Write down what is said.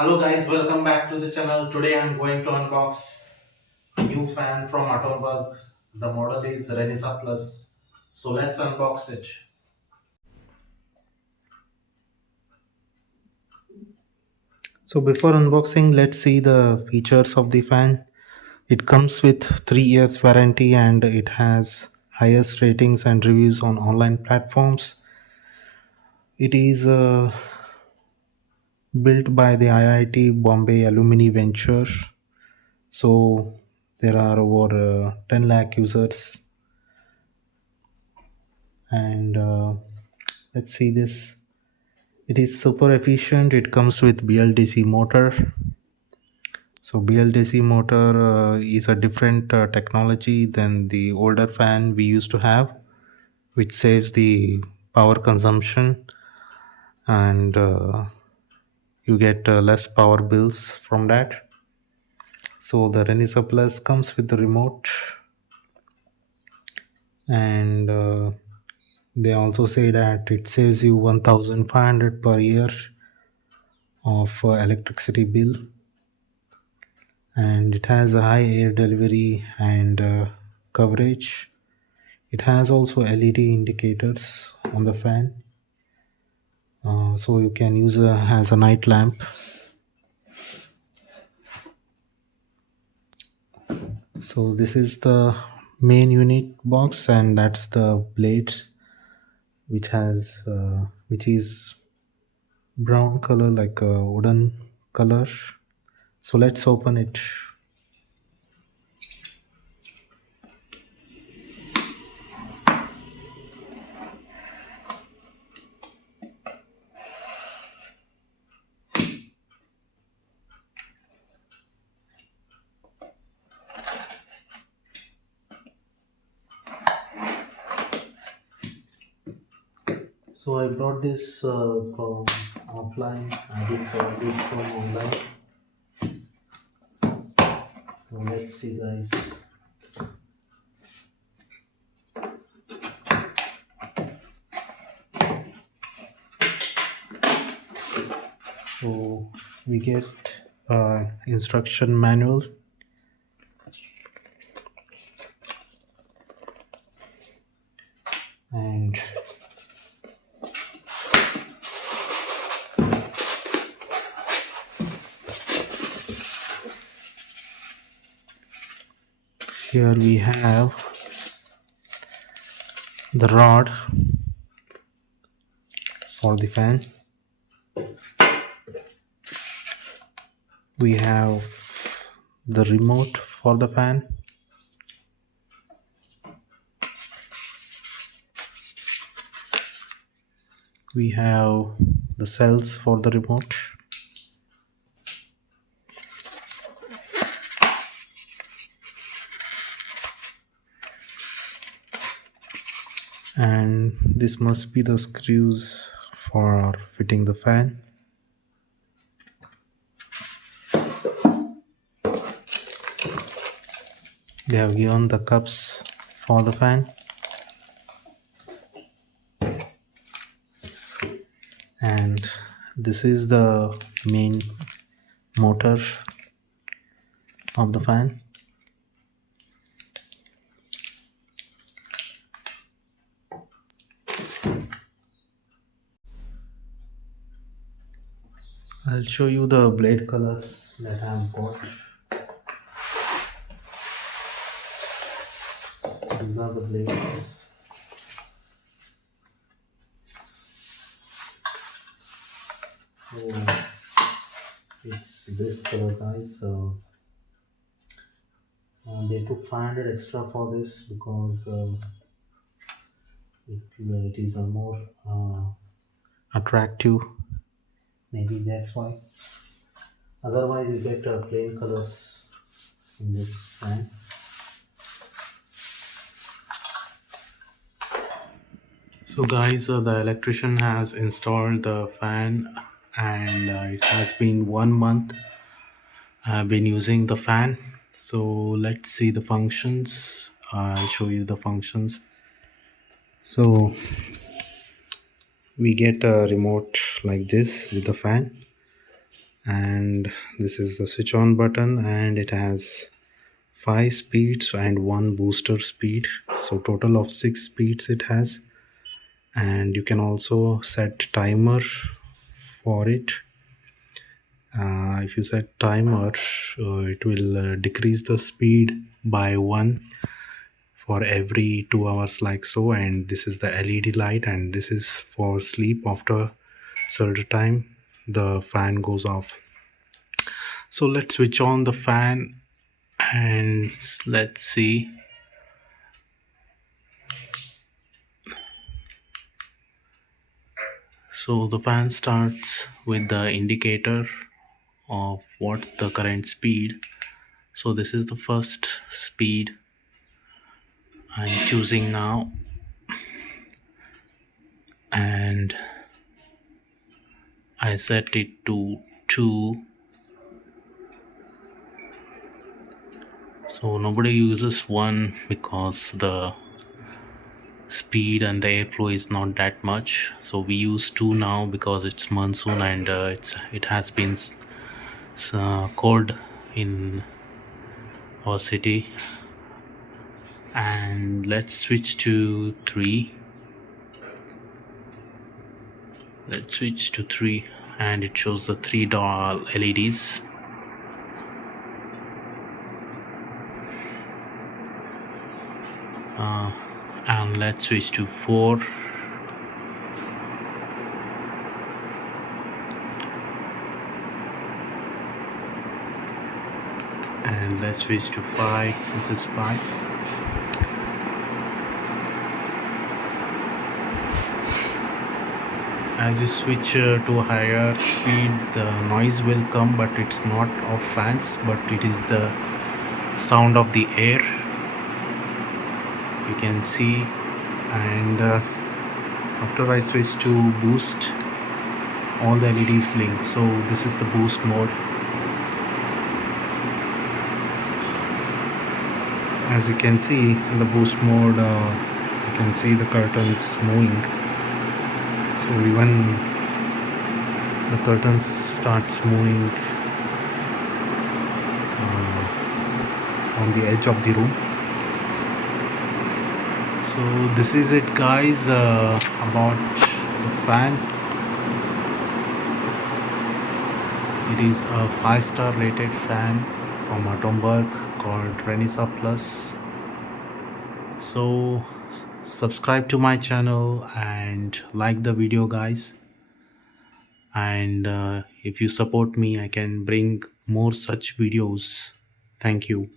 Hello guys, welcome back to the channel. Today I'm going to unbox a new fan from Atomberg. The model is Renesa Plus. So let's unbox it. So before unboxing, let's see the features of the fan. It comes with 3 years warranty and it has highest ratings and reviews on online platforms. It is built by the IIT Bombay Alumni Venture. So there are over 10 lakh users and let's see this. It is super efficient. It comes with BLDC motor. So BLDC motor is a different technology than the older fan we used to have, which saves the power consumption and you get less power bills from that. So the Renesa Plus comes with the remote and they also say that it saves you 1500 per year of electricity bill, and it has a high air delivery and coverage. It has also LED indicators on the fan, so you can use as a night lamp. So this is the main unit box, and that's the blades, which is brown color like a wooden color. So let's open it. So I brought this from offline. I didn't bought this from online. So let's see, guys. So we get instruction manual, and here we have the rod for the fan. We have the remote for the fan. We have the cells for the remote. And this must be the screws for fitting the fan. They have given the cups for the fan, and this is the main motor of the fan. I'll show you the blade colors that I have bought. These are the blades. So it's this color, guys. So they took 500 extra for this because it is a more attractive. Maybe that's why. Otherwise, you get plain colors in this fan. So guys, the electrician has installed the fan, and it has been 1 month I've been using the fan. So let's see the functions. I'll show you the functions. So we get a remote like this with the fan, and this is the switch on button, and it has 5 speeds and 1 booster speed, so total of 6 speeds it has. And you can also set timer for it. If you set timer, it will decrease the speed by 1 for every 2 hours, like so. And this is the LED light, and this is for sleep. After certain time the fan goes off. So let's switch on the fan and let's see. So the fan starts with the indicator of what's the current speed. So this is the first speed I'm choosing now, and I set it to 2. So nobody uses 1 because the speed and the airflow is not that much, so we use 2 now because it's monsoon and it has been cold in our city. And let's switch to 3. Let's switch to 3, and it shows the 3 LEDs. And let's switch to 4. And let's switch to 5. This is 5. As you switch to a higher speed, the noise will come, but it's not of fans, but it is the sound of the air, you can see. And after I switch to boost, all the LEDs blink. So this is the boost mode. As you can see in the boost mode, you can see the curtains moving. So even the curtains starts moving on the edge of the room. So this is it, guys, about the fan. It is a 5-star rated fan from Atomberg called Renesa Plus. So subscribe to my channel and like the video, guys. And if you support me, I can bring more such videos. Thank you.